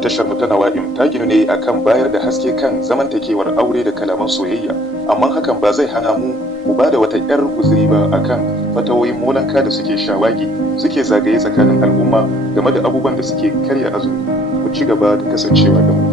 tashar mu ta Nawa'im ta ginu ne akan bayar da haske kan zamantakewar aure da kalaman soyayya, amma hakan ba zai hana mu ba da wata 'yar guzuri ba akan fatawowin molanka da suke shawagi suke zagaye tsakanin al'umma game da abubuwan da suke karya azumi. Ku ci gaba da kasancewa da mu.